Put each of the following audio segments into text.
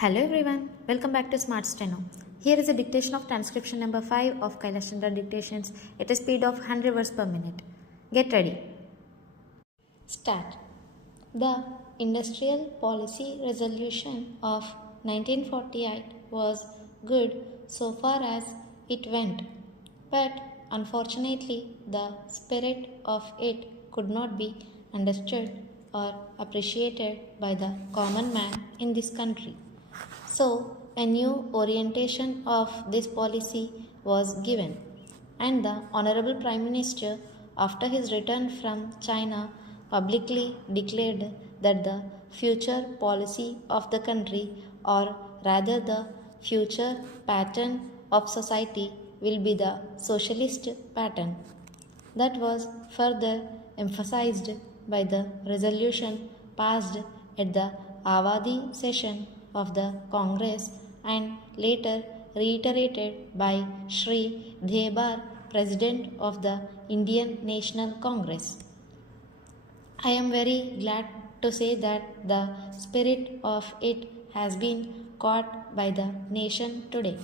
Hello everyone, welcome back to Smart Steno. Here is a dictation of transcription number 5 of Kailash Chandra Dictations at a speed of 100 words per minute. Get ready. Start. The Industrial Policy Resolution of 1948 was good so far as it went, but unfortunately the spirit of it could not be understood or appreciated by the common man in this country. So, a new orientation of this policy was given, and the Honorable Prime Minister, after his return from China, publicly declared that the future policy of the country, or rather the future pattern of society, will be the socialist pattern. That was further emphasized by the resolution passed at the Avadi session of the Congress and later reiterated by Sri Debar, President of the Indian National Congress. I am very glad to say that the spirit of it has been caught by the nation today.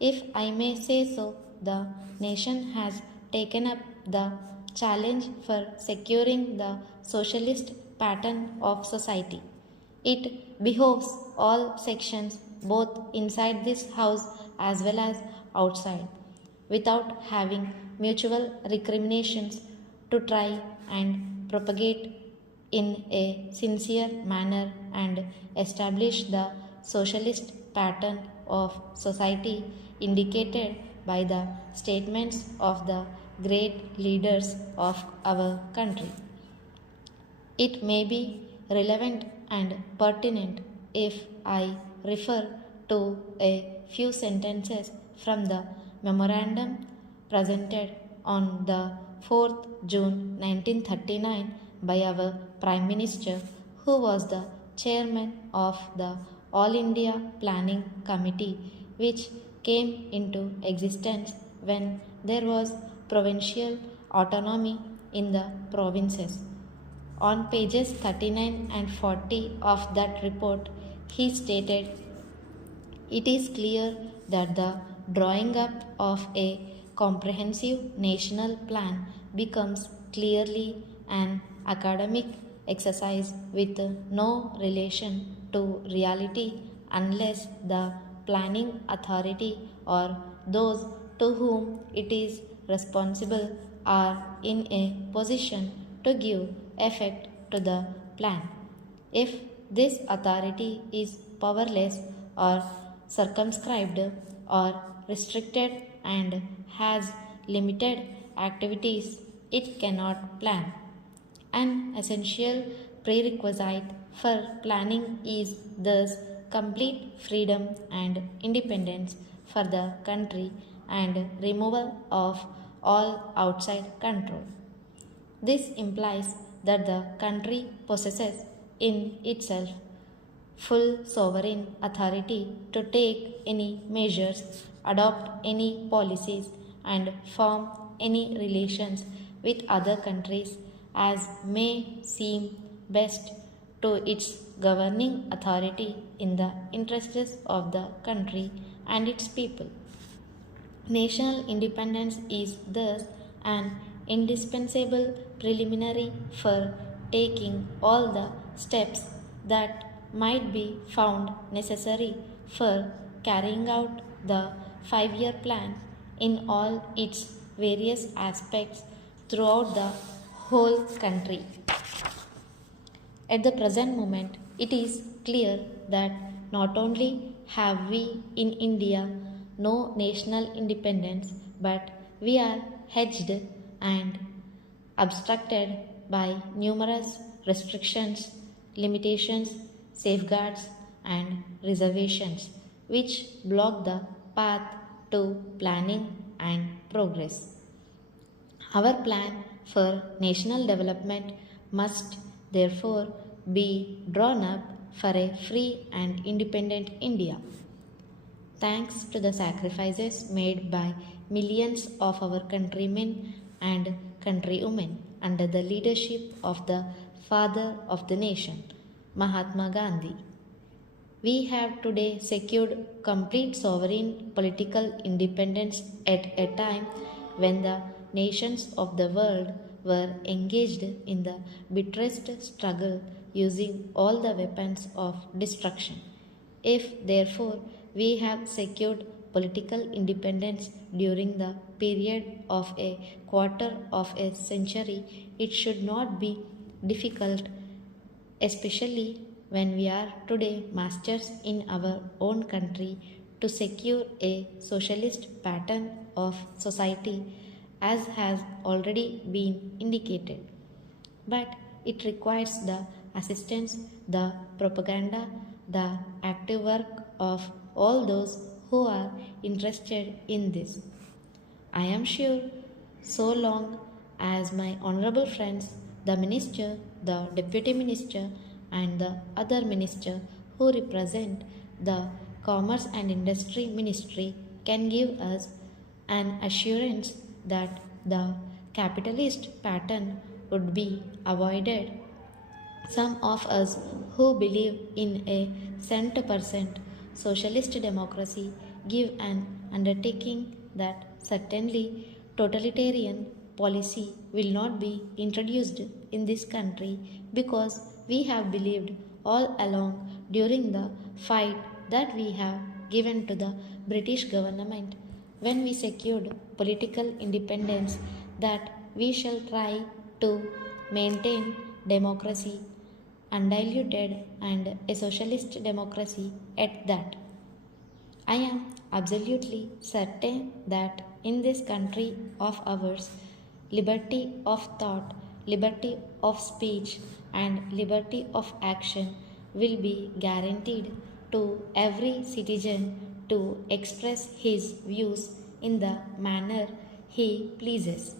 If I may say so, the nation has taken up the challenge for securing the socialist pattern of society. It behoves all sections, both inside this house as well as outside, without having mutual recriminations, to try and propagate in a sincere manner and establish the socialist pattern of society indicated by the statements of the great leaders of our country. It may be relevant and pertinent if I refer to a few sentences from the memorandum presented on the 4th June 1939 by our Prime Minister, who was the chairman of the All India Planning Committee, which came into existence when there was provincial autonomy in the provinces. On pages 39 and 40 of that report, he stated, "It is clear that the drawing up of a comprehensive national plan becomes clearly an academic exercise with no relation to reality unless the planning authority or those to whom it is responsible are in a position to give effect to the plan. If this authority is powerless or circumscribed or restricted and has limited activities, it cannot plan. An essential prerequisite for planning is thus complete freedom and independence for the country and removal of all outside control. This implies that the country possesses in itself full sovereign authority to take any measures, adopt any policies, and form any relations with other countries as may seem best to its governing authority in the interests of the country and its people. National independence is thus an indispensable preliminary for taking all the steps that might be found necessary for carrying out the 5-year plan in all its various aspects throughout the whole country. At the present moment, it is clear that not only have we in India no national independence, but we are hedged and obstructed by numerous restrictions, limitations, safeguards, and reservations which block the path to planning and progress. Our plan for national development must therefore be drawn up for a free and independent India. Thanks to the sacrifices made by millions of our countrymen and countrywomen under the leadership of the father of the nation, Mahatma Gandhi. We have today secured complete sovereign political independence at a time when the nations of the world were engaged in the bitterest struggle using all the weapons of destruction. If, therefore, we have secured political independence during the period of a quarter of a century, it should not be difficult, especially when we are today masters in our own country, to secure a socialist pattern of society as has already been indicated. But it requires the assistance, the propaganda, the active work of all those who are interested in this. I am sure so long as my honorable friends, the minister, the deputy minister, and the other minister who represent the Commerce and Industry Ministry can give us an assurance that the capitalist pattern would be avoided. Some of us who believe in a 100% socialist democracy give an undertaking that certainly totalitarian policy will not be introduced in this country, because we have believed all along during the fight that we have given to the British government when we secured political independence that we shall try to maintain democracy undiluted and a socialist democracy at that. I am absolutely certain that in this country of ours, liberty of thought, liberty of speech, and liberty of action will be guaranteed to every citizen to express his views in the manner he pleases.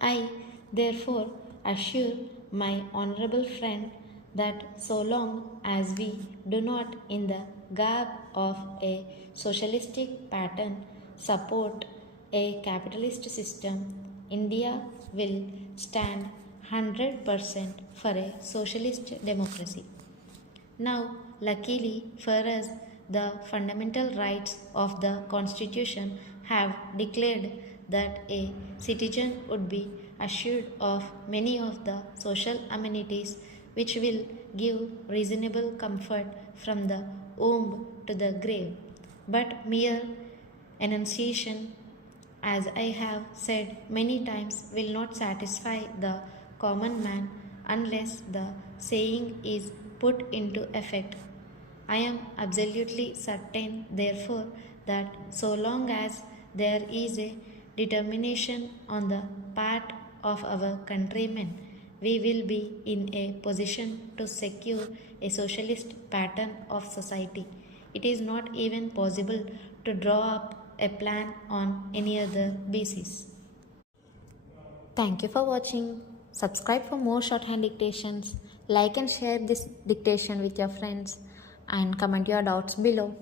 I therefore assure my honorable friend that so long as we do not, in the garb of a socialistic pattern, support a capitalist system, India will stand 100% for a socialist democracy. Now, luckily for us, the fundamental rights of the Constitution have declared that a citizen would be assured of many of the social amenities which will give reasonable comfort from the womb to the grave. But mere enunciation, as I have said many times, will not satisfy the common man unless the saying is put into effect. I am absolutely certain, therefore, that so long as there is a determination on the part of our countrymen, we will be in a position to secure a socialist pattern of society. It is not even possible to draw up a plan on any other basis. Thank you for watching. Subscribe for more shorthand dictations. Like and share this dictation with your friends and comment your doubts below.